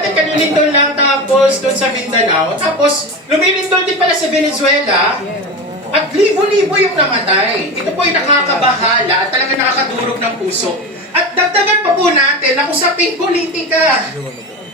natin kanilindol lang, tapos doon sa Mindanao, tapos lumilindol din pala sa Venezuela, at libo-libo yung namatay. Ito po ay nakakabahala at talaga nakakadurog ng puso. At dagdagan pa po natin na usaping politika.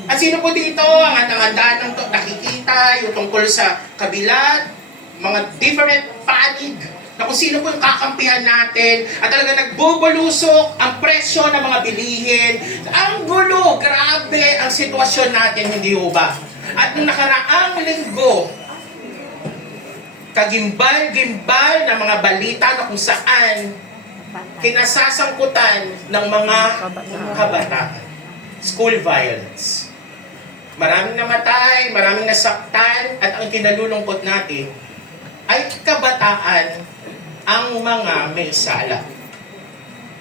At sino po dito ang handa ng nakikita yung tungkol sa kabilat, mga different panig, na kung sino po yung kakampihan natin at talaga nagbubulusok ang presyo ng mga bilihin. Ang gulo, grabe ang sitwasyon natin, hindi ho ba? At nung nakaraang linggo, kagimbal-gimbal na mga balita na kung saan kinasasangkutan ng mga kabataan. School violence. Maraming namatay, maraming nasaktan, at ang kinalulungkot natin ay kabataan ang mga may sala.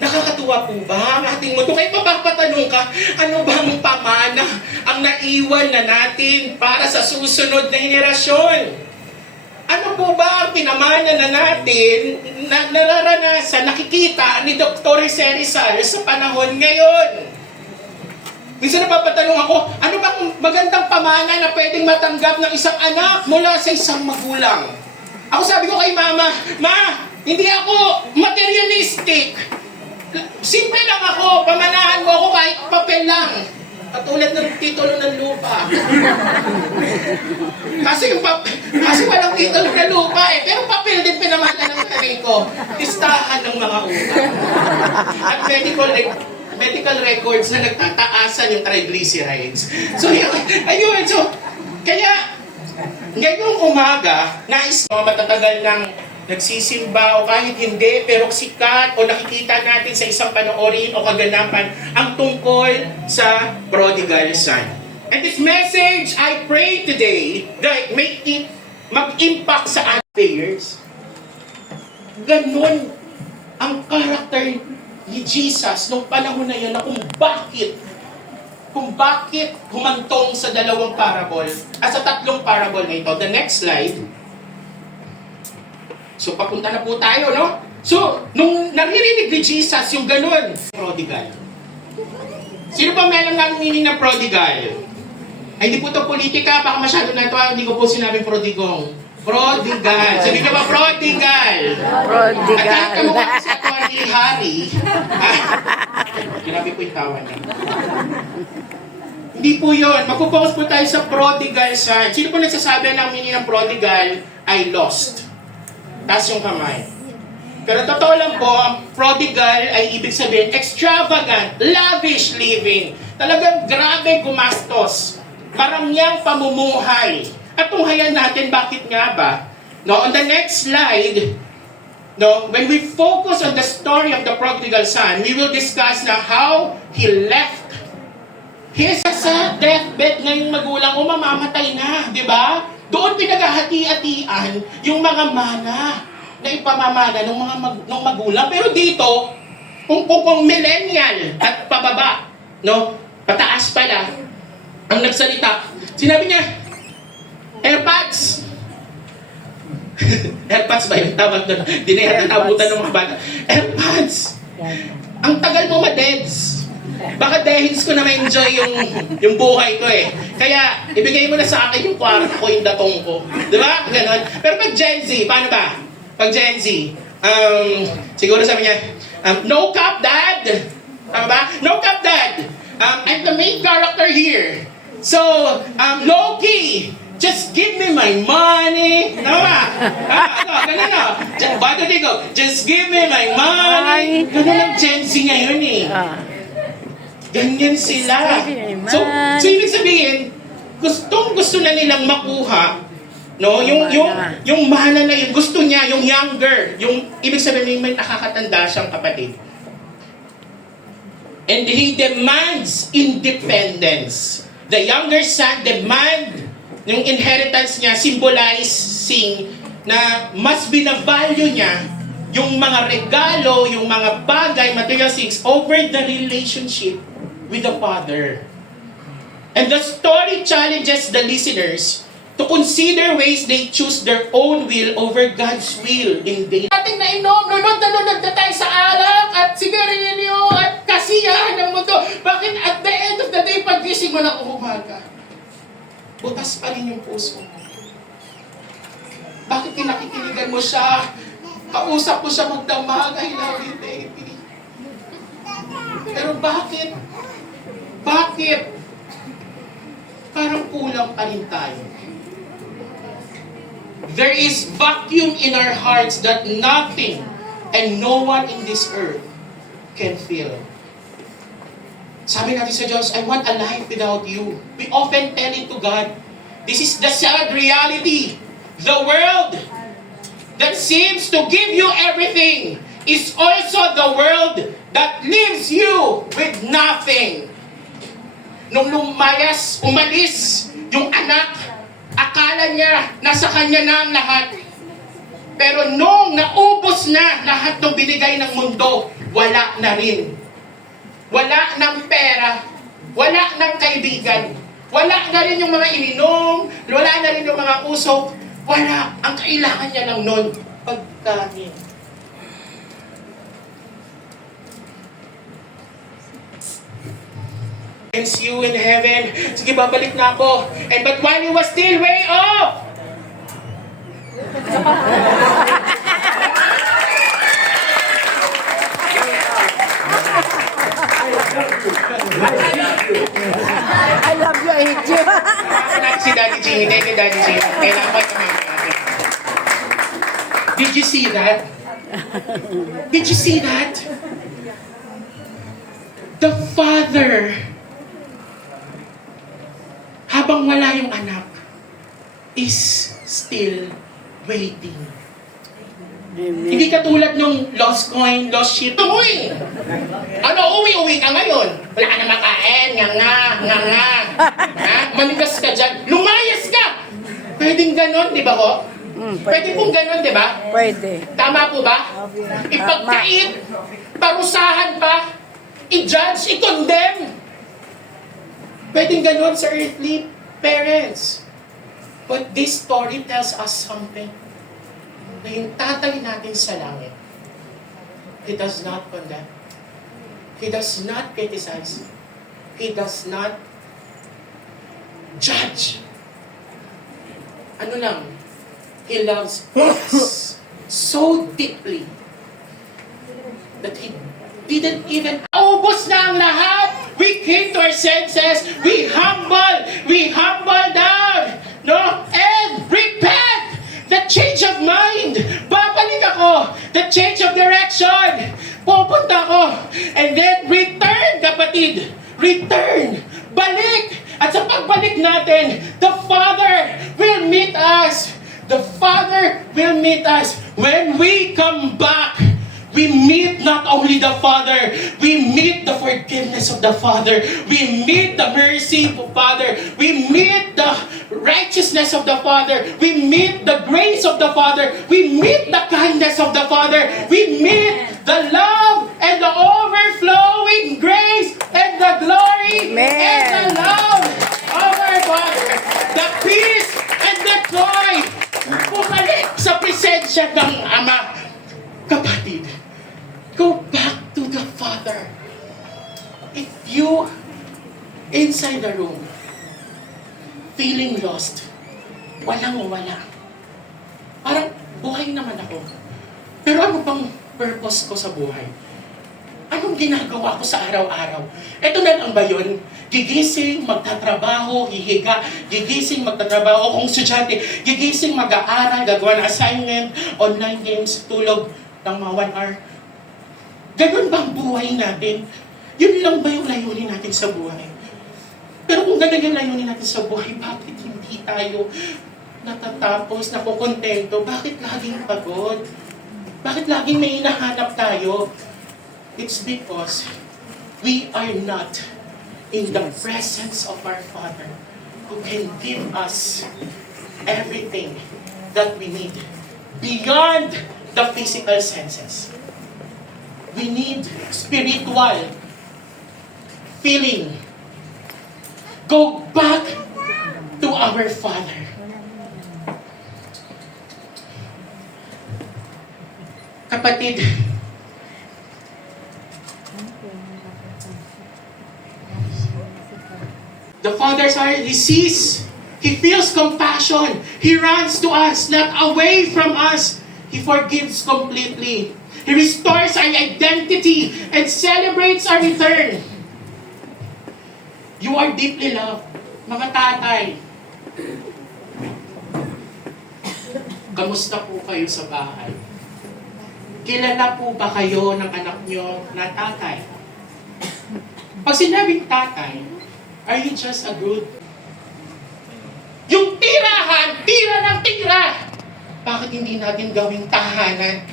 Nakakatuwa po ba ang ating mundo? Kaya mapapatanong ka, ano bang pamana ang naiwan na natin para sa susunod na henerasyon? Ano po ba ang pinamana na natin na nararanasan, nakikita ni Dr. Rizal sa panahon ngayon? Minsan napapatanong ako, ano bang magandang pamana na pwedeng matanggap ng isang anak mula sa isang magulang? Ako sabi ko kay Mama, Ma, hindi ako materialistic. Simple lang ako, pamanahan mo ako kahit papel lang. Katulad ng titulo ng lupa. Kasi walang titulo ng lupa eh. Pero papel din pinamana ng nanay ko. Listahan ng mga utang. At medical records na nagtataasan yung triglycerides. So yun, ayun. So, kaya, ngayong umaga, nais mo matatagal ng nagsisimba o kahit hindi, pero sikat o nakikita natin sa isang panoorin o kaganapan ang tungkol sa prodigal son. And this message, I pray today that make it mag-impact sa players. Ganon ang karakter ni Jesus nung panahon na yun na kung bakit humantong sa dalawang parable at sa tatlong parable na ito. The next slide. So, papunta na po tayo, no? So, nung naririnig ni Jesus yung ganun, prodigal. Sino pa meron ng meaning ng prodigal? Ay, hindi po ito politika, baka masyado na ito, hindi ko po sinabing prodigong. Prodigal. Sabi ka ba, prodigal? Prodigal. At kahit kamukha ko si Atty. Harry, grabe po yung tawa niya. Hindi po yun. Magpo-focus po tayo sa prodigal son. Sino po nagsasabi ng meaning ng prodigal ay lost? Taas yung kamay. Pero totoo lang po, ang prodigal ay ibig sabihin extravagant, lavish living. Talagang grabe gumastos. Maramyang pamumuhay. At tunghayan natin bakit nga ba? No, on the next slide, no, when we focus on the story of the prodigal son, we will discuss na how he left his sa deathbed na yung magulang o mamamatay na, di ba? Doon pinaghahati-hatian yung mga mana na ipamamana ng magulang. Pero dito, kung millennial at pababa, no, pataas pala, ang nagsalita, sinabi niya, AirPods! AirPods ba yung tawag doon? Di na yata nabutan ng mga bata. AirPods! Ang tagal mo ma-deads! Baka dahil ko na ma-enjoy yung buhay ko eh. Kaya, ibigay mo na sa akin yung kwarto ko, yung datong ko. Di ba? Ganon. Pero pag Gen Z, paano ba? Pag Gen Z, siguro sabi niya, no cap, Dad! Tama ba? No cap, Dad! I'm the main character here. So, low-key, just give me my money. Tama ba? Ganun o. Bago di ko, just give me my money. Ganun ang Gen Z ngayon eh. Ganyan sila. So ibig sabihin, gusto na nilang makuha, no, yung mana na yun, gusto niya, yung younger, yung ibig sabihin may nakakatanda siyang kapatid. And he demands independence. The younger son demand yung inheritance niya, symbolizing na mas binavalue niya yung mga regalo, yung mga bagay, material things, over the relationship with the Father. And the story challenges the listeners to consider ways they choose their own will over God's will in daily. Ating nainom, nunod na tayo sa alak at sigarilyo at kasiyahan ng mundo. Bakit at the end of the day, pag-gising mo ng umaga, butas pa rin yung puso mo? Bakit kinakikiligan mo siya? Kausap mo siya magdamag, I love you, baby. Pero bakit? Bakit? Parang kulang pa rin tayo. There is vacuum in our hearts that nothing and no one in this earth can fill. Sabi natin sa Diyos, I want a life without you. We often tell it to God. This is the sad reality. The world that seems to give you everything is also the world that leaves you with nothing. Nung umalis yung anak, akala niya nasa kanya na ang lahat. Pero nung naubos na lahat ng binigay ng mundo, wala na rin. Wala ng pera, wala ng kaibigan, wala na rin yung mga ininom, wala na rin yung mga usok, wala. Ang kailangan niya lang nun, pagkain. And see you in heaven. Sige, babalik na ako. And but while he was still way off, I love you, I hate you. si Daddy Jimmy, thank you, Daddy Jimmy. Kailangan ko naman. Did you see that? Did you see that? The father, habang wala yung anak, is still waiting. Amen. Hindi katulad nung lost coin, lost sheep. Uy! Ano, uwi ka ngayon? Wala ka na makain, nga. Ha? Manigas ka dyan. Lumayas ka! Pwedeng ganon, di ba ho? Pwede pong ganon, di ba? Pwede. Tama po ba? Ipagkait, parusahan pa, i-judge, i-condemn. Pwedeng ganon sa earthly parents. But this story tells us something. Na yung tatay natin sa langit, He does not condemn. He does not criticize. He does not judge. Ano lang, He loves us so deeply that He didn't even ubos na ang lahat. We came to our senses. We humble down. No? And repent. The change of mind. Babalik ako. The change of direction. Pupunta ako. And then return, kapatid. Return. Balik. At sa pagbalik natin, the Father will meet us. The Father will meet us. When we come back, we meet not only the Father, we meet the forgiveness of the Father, we meet the mercy of the Father, we meet the righteousness of the Father, we meet the grace of the Father, we meet the kindness of the Father, we meet the love and the overflowing grace and the glory and the love of our Father, the peace and the joy. Bumalik sa presensya ng Ama. Kapatid, go back to the Father. If you, inside the room, feeling lost, walang-wala, parang buhay naman ako. Pero ano bang purpose ko sa buhay? Anong ginagawa ko sa araw-araw? Ito na lang ba yun? Gigising, magtatrabaho, hihiga, gigising, magtatrabaho, kung estudyante, gigising, mag-aaral, gagawa ng assignment, online games, tulog ng mga 1 hour. Ganun ba ang buhay natin? Yun lang ba yung layunin natin sa buhay? Pero kung ganun yung layunin natin sa buhay, bakit hindi tayo natatapos, nakukontento? Bakit laging pagod? Bakit laging may hinahanap tayo? It's because we are not in the presence of our Father who can give us everything that we need beyond the physical senses. We need spiritual feeling. Go back to our Father. Kapatid, The Father's heart, He sees. He feels compassion. He runs to us, not away from us. He forgives completely. He restores our identity and celebrates our return. You are deeply loved. Mga tatay, kamusta po kayo sa bahay? Kilala po ba kayo ng anak nyo na tatay? Pag sinabing tatay, are you just a good? Yung tirahan, tira ng tira! Bakit hindi natin gawing tahanan?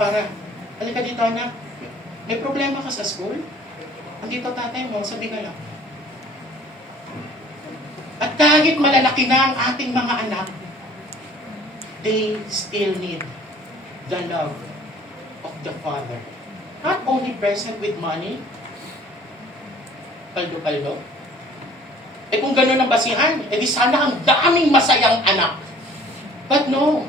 Para, halika dito anak, may problema ka sa school? Andito tatay mo, sabi ka lang. At kahit malalaki na ang ating mga anak, they still need the love of the Father. Not only present with money, kaldo-kaldo. Eh kung gano'n ang basihan, edi sana ang daming masayang anak. But no,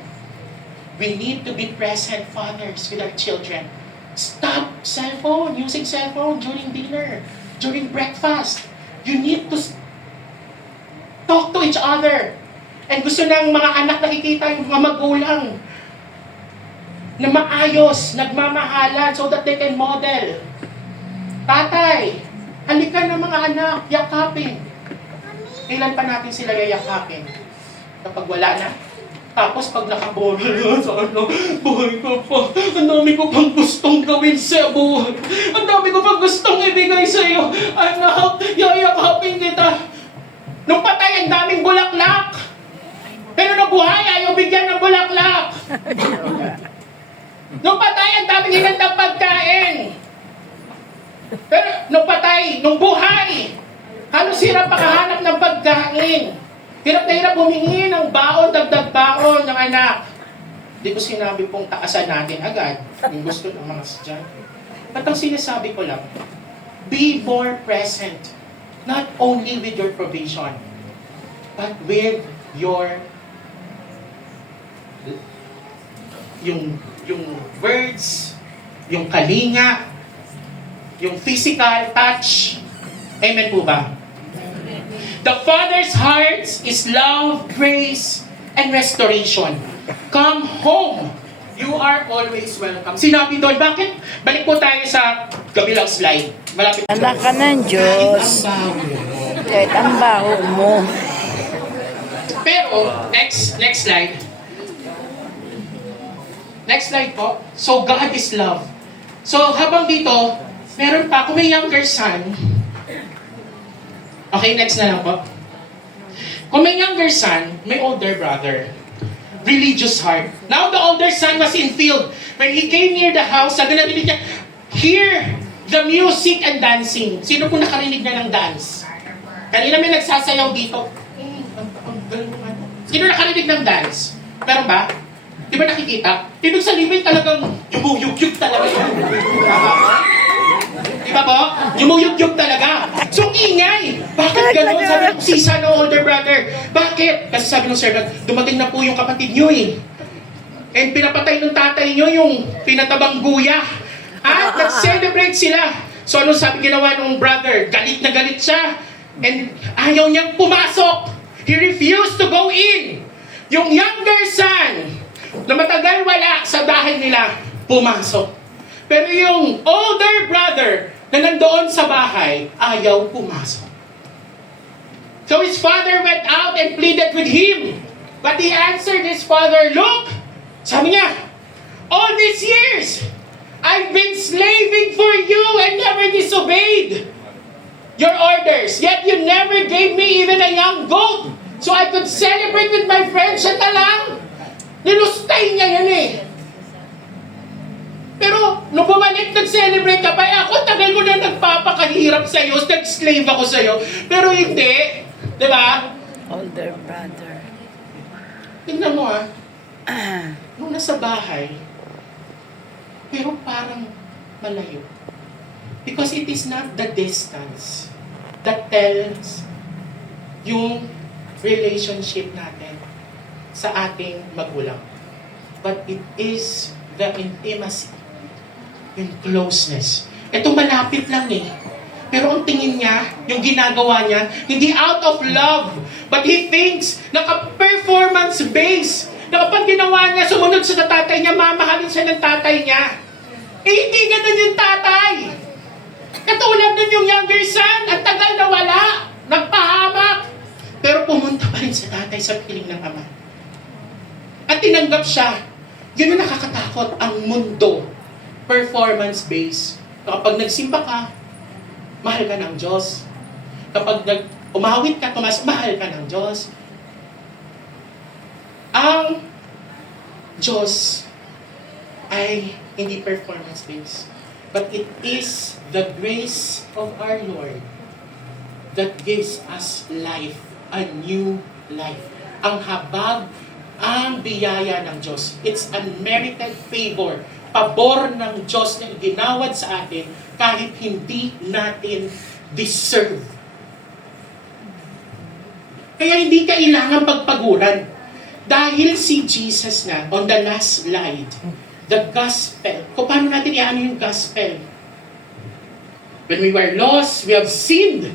we need to be present fathers with our children. Stop using cell phone during dinner, during breakfast. You need to talk to each other. And gusto ng mga anak nakikita yung mga magulang na maayos, nagmamahalan so that they can model. Tatay, halika na mga anak, yakapin. Kailan pa natin sila yayakapin? Kapag wala na? Tapos pag nakabola na sa buhay ko pa, ang dami ko pang gustong gawin sa buhay. Ang dami ko pang gustong ibigay sa iyo. Anak, yayakapin kita. Nung patay, ang daming bulaklak. Pero nung buhay, ayaw bigyan ng bulaklak. Nung patay, ang daming hinandang pagkain. Pero nung patay, nung buhay, halos hirap makahanap ng pagkain. Hirap na hirap humingi ng baon, dagdag baon ng anak. Hindi ko sinabi pong taasan natin agad yung gusto ng mga estudyante. At ang sinasabi ko lang, be more present. Not only with your provision, but with your yung words, yung kalinga, yung physical touch. Amen po ba? The Father's heart is love, grace, and restoration. Come home. You are always welcome. Sinabi doon, bakit? Balik po tayo sa kabilang slide. Malapit. Anak ka ng Diyos. Kahit ang baho mo. Pero, next slide. Next slide po. So, God is love. So, habang dito, meron pa, kung may younger son, okay, next na lang po. Kung may younger son, may older brother. Religious heart. Now, the older son was in field. When he came near the house, sabi na niya, hear the music and dancing. Sino po nakarinig na ng dance? Kanina may nagsasayaw dito. Sino nakarinig ng dance? Meron ba? Di ba nakikita? Ibig sabihin talagang yumuyugyug talaga yun. Di ba po? Yumuyugyug talaga. So ingay! Bakit gano'n? Sabi ng sisa ng older brother. Bakit? Kasi sabi ng servant, dumating na po yung kapatid nyo eh. And pinapatay ng tatay nyo yung pinatabang guya. At nag-celebrate sila. So ano sabi ginawa ng brother? Galit na galit siya. And ayaw niyang pumasok. He refused to go in. Yung younger son, na matagal wala sa bahay nila, pumasok. Pero yung older brother, na nandoon sa bahay, ayaw pumasok. So his father went out and pleaded with him. But he answered his father, look, sabi niya, all these years, I've been slaving for you and never disobeyed your orders. Yet you never gave me even a young goat so I could celebrate with my friends. Siya talang. Nilustay niya yan eh. Pero, nung bumalik, nag-celebrate ka pa, ako, tagal ko na nagpapakahirap sa'yo, nag-slave ako sa'yo. Pero hindi. Di ba? Older brother. Tingnan mo nung nasa bahay, pero parang malayo. Because it is not the distance that tells yung relationship natin sa ating magulang. But it is the intimacy, yung closeness. Ito malapit lang eh. Pero ang tingin niya, yung ginagawa niya, hindi out of love, but he thinks naka-performance base. Na kapag ginawa niya, sumunod sa tatay niya, mamahalin siya ng tatay niya. Eh, hindi ganun yung tatay. Katulad nun yung younger son, ang tagal na wala, nagpahamak. Pero pumunta pa rin sa tatay sa piling ng ama. At tinanggap siya. Yun ang nakakatakot, ang mundo. Performance-based. Kapag nagsimba ka, mahal ka ng Diyos. Kapag umawit ka, mahal ka ng Diyos. Ang Diyos ay hindi performance-based. But it is the grace of our Lord that gives us life, a new life. Ang habag, ang biyaya ng Diyos. It's unmerited favor. Pabor ng Diyos na ginawad sa atin kahit hindi natin deserve. Kaya hindi kailangan pagpaguran. Dahil si Jesus na, on the last slide, the gospel. Kung paano natin iaano yung gospel? When we were lost, we have sinned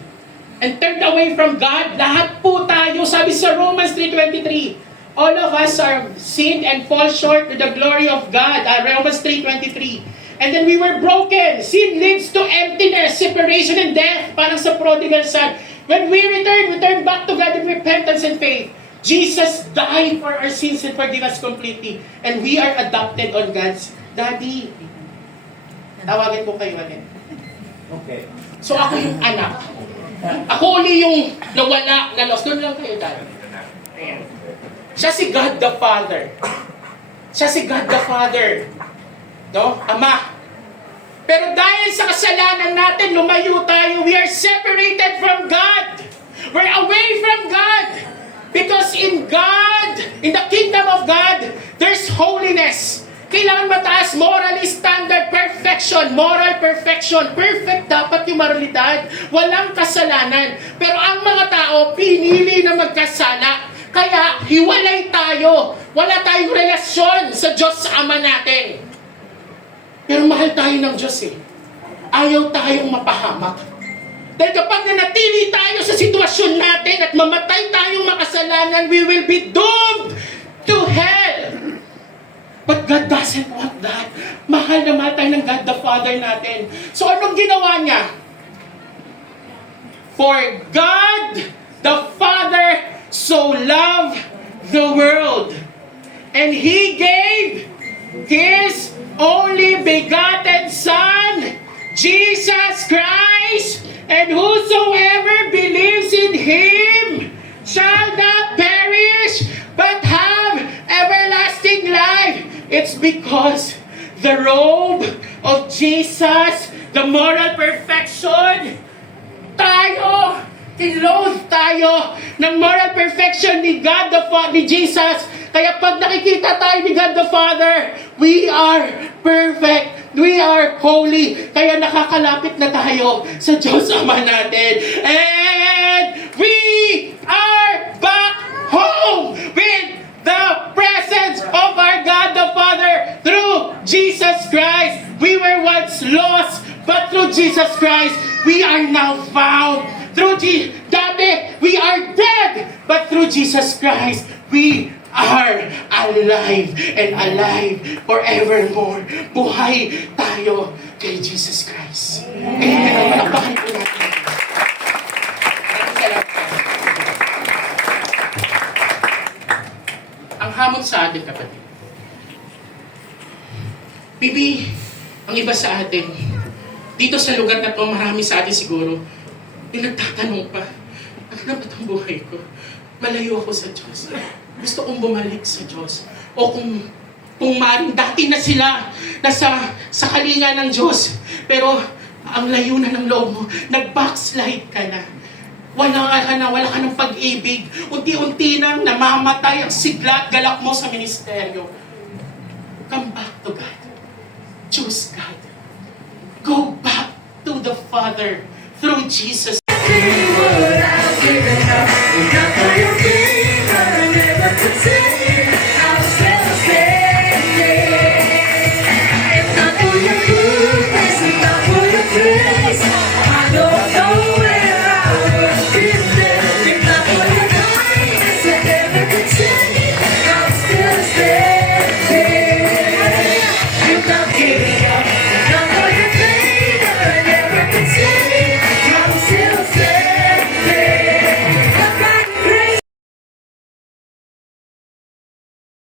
and turned away from God. Lahat po tayo, sabi sa Romans 3:23, all of us are sinned and fall short to the glory of God. Romans 3:23. And then we were broken. Sin leads to emptiness, separation, and death. Parang sa prodigal son. When we return back to God in repentance and faith. Jesus died for our sins and forgive us completely. And we are adopted on God's Daddy. Tawagin ko kayo agad. Okay. So ako yung anak. Ako uli yung nawala, na lost. Doon lang kayo, Daddy. Ayan. Siya si God the Father. Siya si God the Father. No? Ama. Pero dahil sa kasalanan natin, lumayo tayo. We are separated from God. We're away from God. Because in God, in the kingdom of God, there's holiness. Kailangan mataas, morally standard, perfection, moral perfection. Perfect dapat yung moralidad. Walang kasalanan. Pero ang mga tao, pinili na magkasala. Kaya, hiwalay tayo. Wala tayong relasyon sa Diyos sa Ama natin. Pero mahal tayo ng Diyos eh. Ayaw tayong mapahamak. Dahil kapag nanatili tayo sa sitwasyon natin at mamatay tayong makasalanan, we will be doomed to hell. But God doesn't want that. Mahal na mahal tayo ng God the Father natin. So anong ginawa niya? For God the Father so loved the world, and He gave His only begotten Son, Jesus Christ, and whosoever believes in Him shall not perish, but have everlasting life. It's because the robe of Jesus, the moral perfection, tayo, kinload tayo ng moral perfection ni God the Father, ni Jesus. Kaya pag nakikita tayo ni God the Father, we are perfect. We are holy. Kaya nakakalapit na tayo sa Diyos Ama natin. And we are back home with the presence of our God the Father through Jesus Christ. We were once lost, but through Jesus Christ, we are now found. Dati, we are dead, but through Jesus Christ, we are alive and alive forevermore. Buhay tayo kay Jesus Christ. Amen. Malakpakan po natin. Ang hamon sa atin, kapatid. Maybe, ang iba sa atin, dito sa lugar na to, marami sa atin siguro, yung nagtatanong pa, ano ba itong buhay ko? Malayo ako sa Diyos. Gusto kong bumalik sa Diyos. O kung maring dati na sila, nasa sa kalinga ng Diyos, pero ang layo na ng loob mo, nag-backslide ka na. Wala ka ng pag-ibig. Unti-unti nang namamatay ang sigla at galak mo sa ministeryo. Come back to God. Choose God. Go back to the Father through Jesus. See what I've given up.